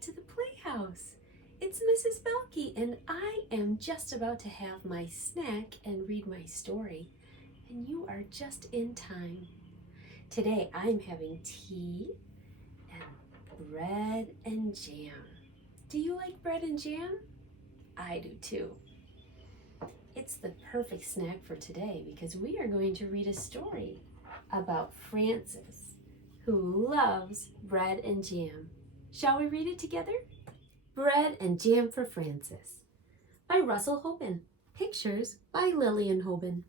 back to the playhouse. It's Mrs. Belky, and I am just about to have my snack and read my story, and you are just in time. Today I'm having tea and bread and jam. Do you like bread and jam? I do too. It's the perfect snack for today because we are going to read a story about Francis, who loves bread and jam. Shall we read it together? Bread and Jam for Francis by Russel Hoban. Pictures by Lillian Hoban.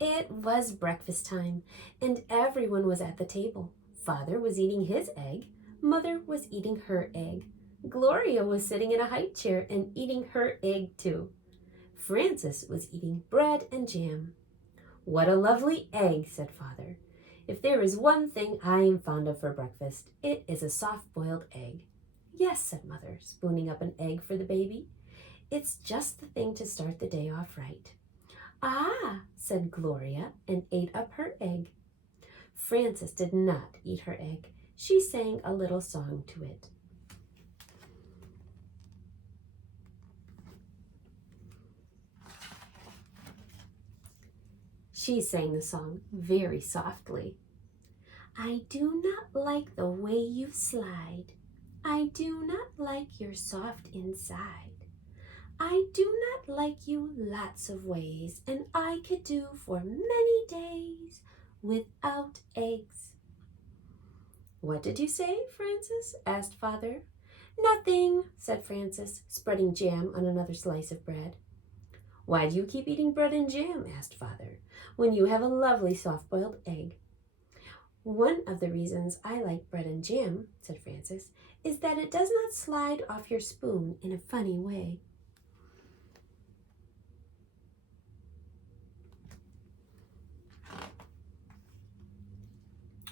It was breakfast time, and everyone was at the table. Father was eating his egg. Mother was eating her egg. Gloria was sitting in a high chair and eating her egg too. Francis was eating bread and jam. "What a lovely egg," said Father. "If there is one thing I am fond of for breakfast, it is a soft-boiled egg." "Yes," said Mother, spooning up an egg for the baby. "It's just the thing to start the day off right." "Ah," said Gloria, and ate up her egg. Frances did not eat her egg. She sang a little song to it. She sang the song very softly. "I do not like the way you slide. I do not like your soft inside. I do not like you lots of ways, and I could do for many days without eggs." "What did you say, Frances?" asked Father. "Nothing," said Frances, spreading jam on another slice of bread. "Why do you keep eating bread and jam?" asked Father, "when you have a lovely soft-boiled egg?" "One of the reasons I like bread and jam," said Frances, "is that it does not slide off your spoon in a funny way."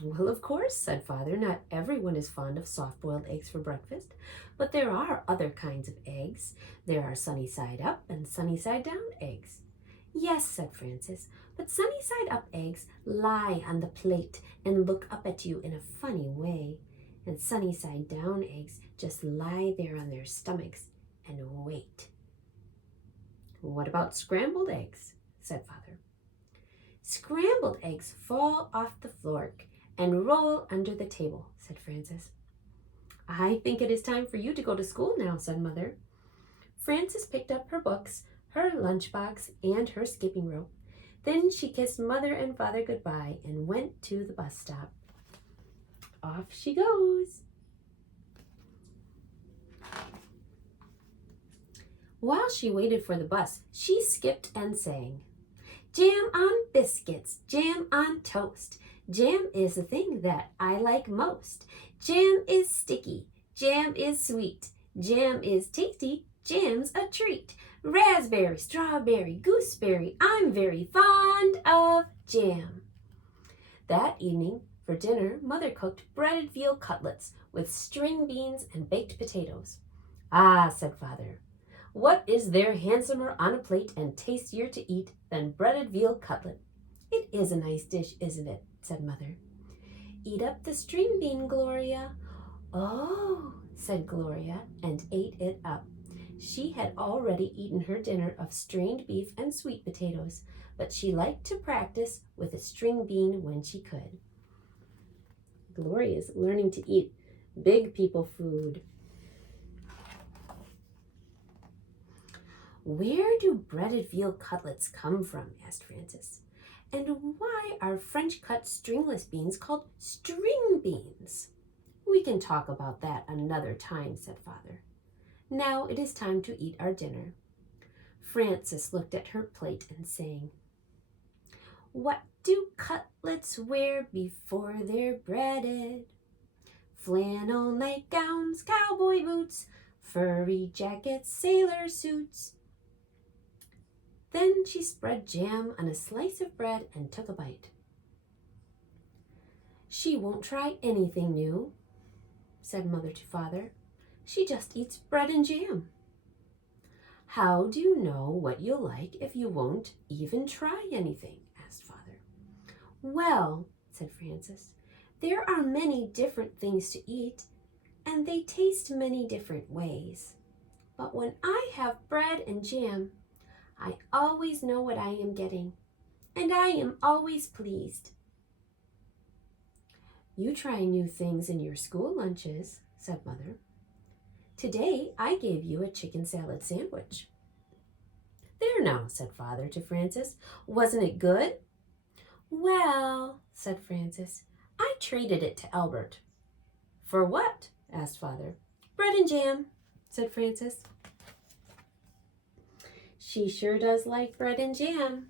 "Well, of course," said Father, "not everyone is fond of soft-boiled eggs for breakfast, but there are other kinds of eggs. There are sunny-side-up and sunny-side-down eggs." "Yes," said Frances, "but sunny-side-up eggs lie on the plate and look up at you in a funny way, and sunny-side-down eggs just lie there on their stomachs and wait." "What about scrambled eggs?" said Father. "Scrambled eggs fall off the floor and roll under the table," said Frances. "I think it is time for you to go to school now," said Mother. Frances picked up her books, her lunchbox, and her skipping rope. Then she kissed Mother and Father goodbye and went to the bus stop. Off she goes. While she waited for the bus, she skipped and sang. "Jam on biscuits, jam on toast. Jam is the thing that I like most. Jam is sticky, jam is sweet. Jam is tasty, jam's a treat. Raspberry, strawberry, gooseberry, I'm very fond of jam." That evening, for dinner, Mother cooked breaded veal cutlets with string beans and baked potatoes. "Ah," said Father, "what is there handsomer on a plate and tastier to eat than breaded veal cutlet?" "It is a nice dish, isn't it?" said Mother. "Eat up the string bean, Gloria." "Oh," said Gloria, and ate it up. She had already eaten her dinner of strained beef and sweet potatoes, but she liked to practice with a string bean when she could. Gloria is learning to eat big people food. "Where do breaded veal cutlets come from?" asked Frances. "And why are French-cut stringless beans called string beans?" "We can talk about that another time," said Father. "Now it is time to eat our dinner." Frances looked at her plate and sang, "What do cutlets wear before they're breaded? Flannel nightgowns, cowboy boots, furry jackets, sailor suits." Then she spread jam on a slice of bread and took a bite. "She won't try anything new," said Mother to Father. "She just eats bread and jam." "How do you know what you'll like if you won't even try anything?" asked Father. "Well," said Frances, There are many different things to eat, and they taste many different ways. But when I have bread and jam, I always know what I am getting, and I am always pleased. You try new things in your school lunches, said Mother. Today I gave you a chicken salad sandwich. There now, said Father to Frances. Wasn't it good? Well, said Frances, I traded it to Albert. For what? Asked Father. Bread and jam, said Frances. She sure does like bread and jam.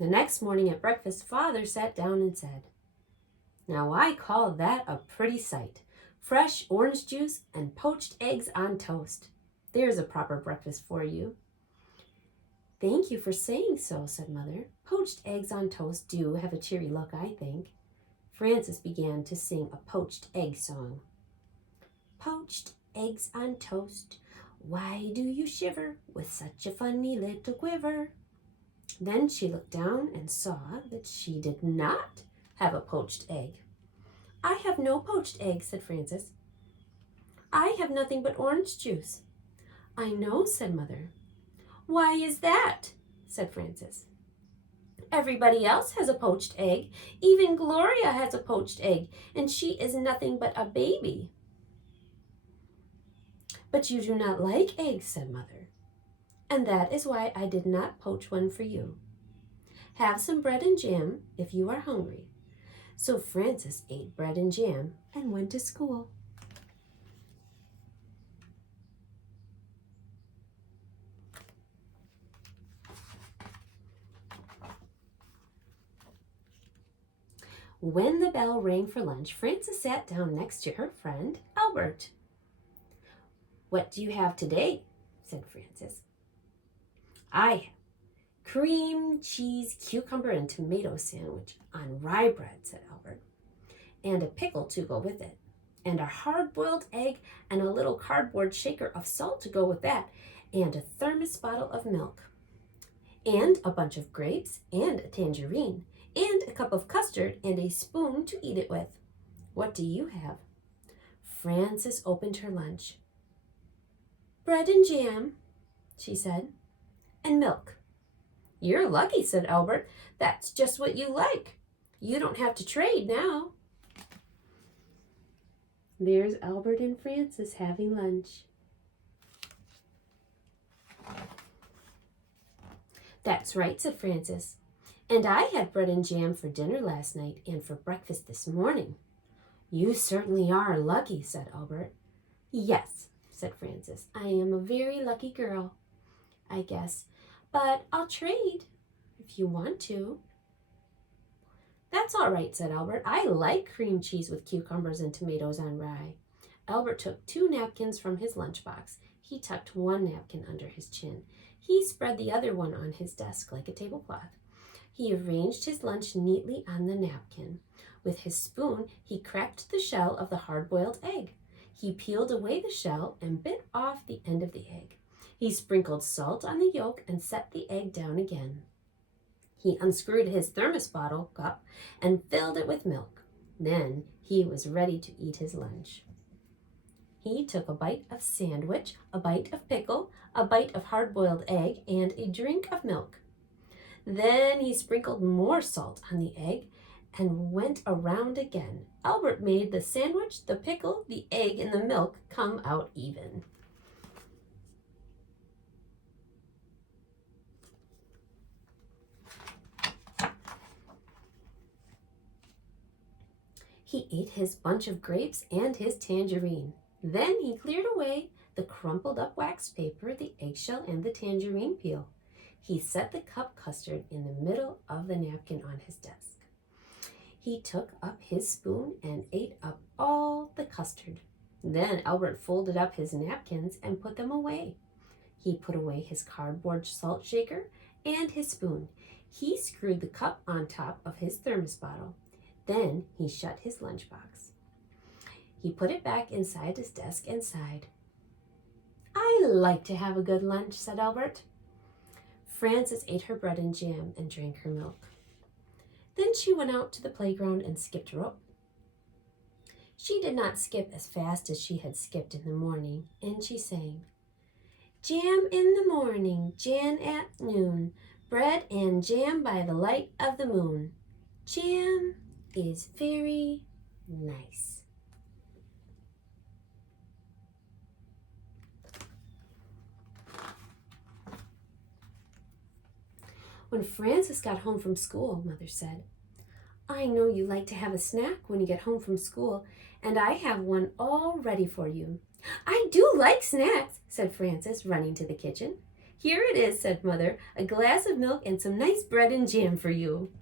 The next morning at breakfast, Father sat down and said, Now I call that a pretty sight. Fresh orange juice and poached eggs on toast. There's a proper breakfast for you. Thank you for saying so, said Mother. Poached eggs on toast do have a cheery look, I think. Frances began to sing a poached egg song. Poached eggs on toast, why do you shiver with such a funny little quiver? Then she looked down and saw that she did not have a poached egg. I have no poached egg, said Frances. I have nothing but orange juice. I know, said Mother. Why is that? Said Frances. Everybody else has a poached egg. Even Gloria has a poached egg, and she is nothing but a baby. But you do not like eggs, said Mother, and that is why I did not poach one for you. Have some bread and jam if you are hungry. So Frances ate bread and jam and went to school. When the bell rang for lunch, Frances sat down next to her friend, Albert. What do you have today? Said Frances. I have cream, cheese, cucumber, and tomato sandwich on rye bread, said Albert, and a pickle to go with it, and a hard-boiled egg and a little cardboard shaker of salt to go with that, and a thermos bottle of milk, and a bunch of grapes, and a tangerine, and a cup of custard, and a spoon to eat it with. What do you have? Frances opened her lunch. Bread and jam, she said, and milk. You're lucky, said Albert. That's just what you like. You don't have to trade now. There's Albert and Frances having lunch. That's right, said Frances. And I had bread and jam for dinner last night and for breakfast this morning. You certainly are lucky, said Albert. Yes, said Frances. I am a very lucky girl, I guess. But I'll trade if you want to. That's all right, said Albert. I like cream cheese with cucumbers and tomatoes on rye. Albert took 2 napkins from his lunchbox. He tucked one napkin under his chin. He spread the other one on his desk like a tablecloth. He arranged his lunch neatly on the napkin. With his spoon, he cracked the shell of the hard-boiled egg. He peeled away the shell and bit off the end of the egg. He sprinkled salt on the yolk and set the egg down again. He unscrewed his thermos bottle cup and filled it with milk. Then he was ready to eat his lunch. He took a bite of sandwich, a bite of pickle, a bite of hard-boiled egg, and a drink of milk. Then he sprinkled more salt on the egg and went around again. Albert made the sandwich, the pickle, the egg, and the milk come out even. He ate his bunch of grapes and his tangerine. Then he cleared away the crumpled up wax paper, the eggshell, and the tangerine peel. He set the cup custard in the middle of the napkin on his desk. He took up his spoon and ate up all the custard. Then Albert folded up his napkins and put them away. He put away his cardboard salt shaker and his spoon. He screwed the cup on top of his thermos bottle. Then he shut his lunchbox. He put it back inside his desk and sighed. I like to have a good lunch, said Albert. Frances ate her bread and jam and drank her milk. Then she went out to the playground and skipped rope. She did not skip as fast as she had skipped in the morning, and she sang, "Jam in the morning, jam at noon, bread and jam by the light of the moon. Jam is very nice." When Frances got home from school, Mother said, "I know you like to have a snack when you get home from school, and I have one all ready for you." "I do like snacks," said Frances, running to the kitchen. "Here it is," said Mother, "a glass of milk and some nice bread and jam for you."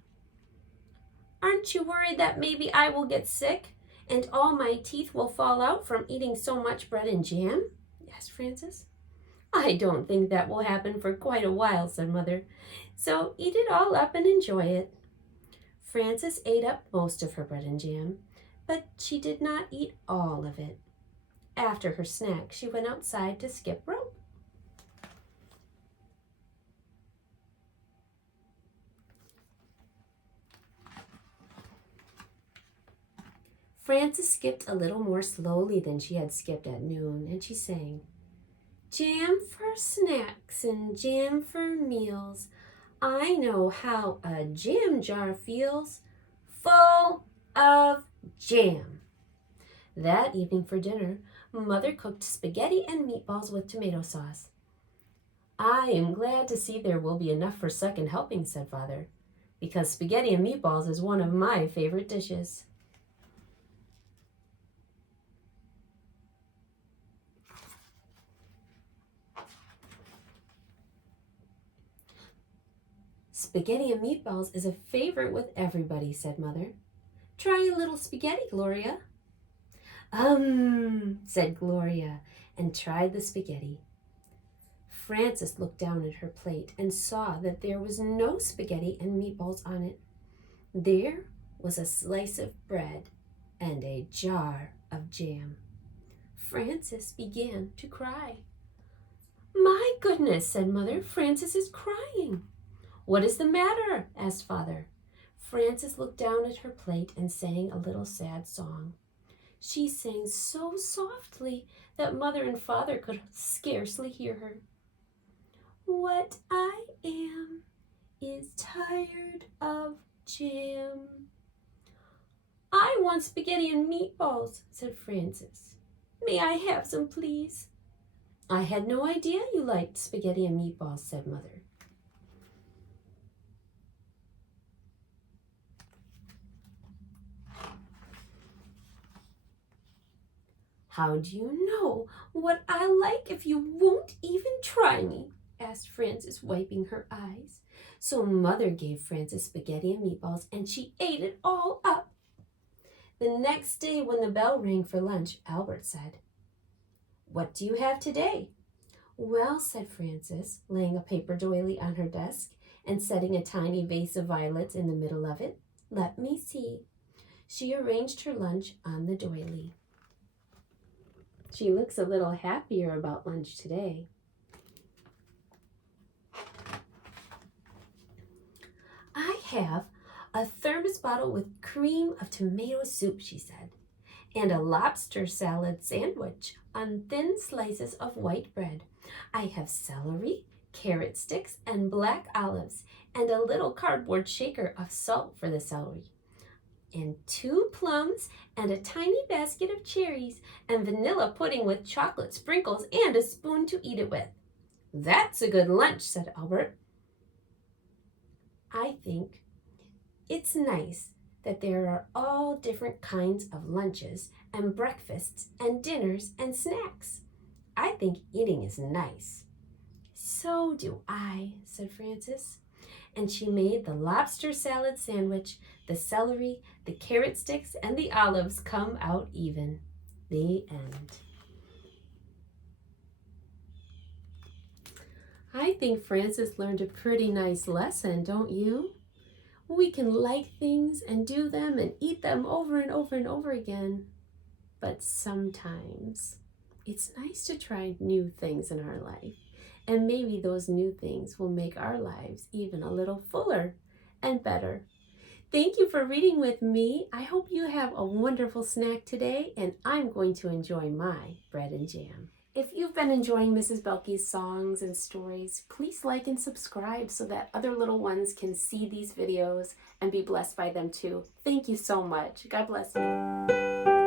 "Aren't you worried that maybe I will get sick and all my teeth will fall out from eating so much bread and jam?" asked Frances. "I don't think that will happen for quite a while," said Mother. "So eat it all up and enjoy it." Frances ate up most of her bread and jam, but she did not eat all of it. After her snack, she went outside to skip rope. Frances skipped a little more slowly than she had skipped at noon, and she sang, "Jam for snacks and jam for meals. I know how a jam jar feels, full of jam." That evening for dinner, Mother cooked spaghetti and meatballs with tomato sauce. "I am glad to see there will be enough for second helping," said Father, "because spaghetti and meatballs is one of my favorite dishes." "Spaghetti and meatballs is a favorite with everybody," said Mother. "Try a little spaghetti, Gloria." Said Gloria, and tried the spaghetti. Frances looked down at her plate and saw that there was no spaghetti and meatballs on it. There was a slice of bread and a jar of jam. Frances began to cry. "My goodness," said Mother, "Frances is crying." "What is the matter?" asked Father. Frances looked down at her plate and sang a little sad song. She sang so softly that Mother and Father could scarcely hear her. "What I am is tired of jam." "I want spaghetti and meatballs," said Frances. "May I have some, please?" "I had no idea you liked spaghetti and meatballs," said Mother. "How do you know what I like if you won't even try me?" asked Frances, wiping her eyes. So Mother gave Frances spaghetti and meatballs, and she ate it all up. The next day, when the bell rang for lunch, Albert said, "What do you have today?" "Well," said Frances, laying a paper doily on her desk and setting a tiny vase of violets in the middle of it. "Let me see." She arranged her lunch on the doily. She looks a little happier about lunch today. "I have a thermos bottle with cream of tomato soup," she said, "and a lobster salad sandwich on thin slices of white bread. I have celery, carrot sticks, and black olives, and a little cardboard shaker of salt for the celery, and 2 plums, and a tiny basket of cherries, and vanilla pudding with chocolate sprinkles, and a spoon to eat it with." "That's a good lunch," said Albert. "I think it's nice that there are all different kinds of lunches and breakfasts and dinners and snacks. I think eating is nice." "So do I," said Frances. And she made the lobster salad sandwich, the celery, the carrot sticks, and the olives come out even. The end. I think Frances learned a pretty nice lesson, don't you? We can like things and do them and eat them over and over and over again. But sometimes it's nice to try new things in our life. And maybe those new things will make our lives even a little fuller and better. Thank you for reading with me. I hope you have a wonderful snack today, and I'm going to enjoy my bread and jam. If you've been enjoying Mrs. Belky's songs and stories, please like and subscribe so that other little ones can see these videos and be blessed by them too. Thank you so much. God bless you.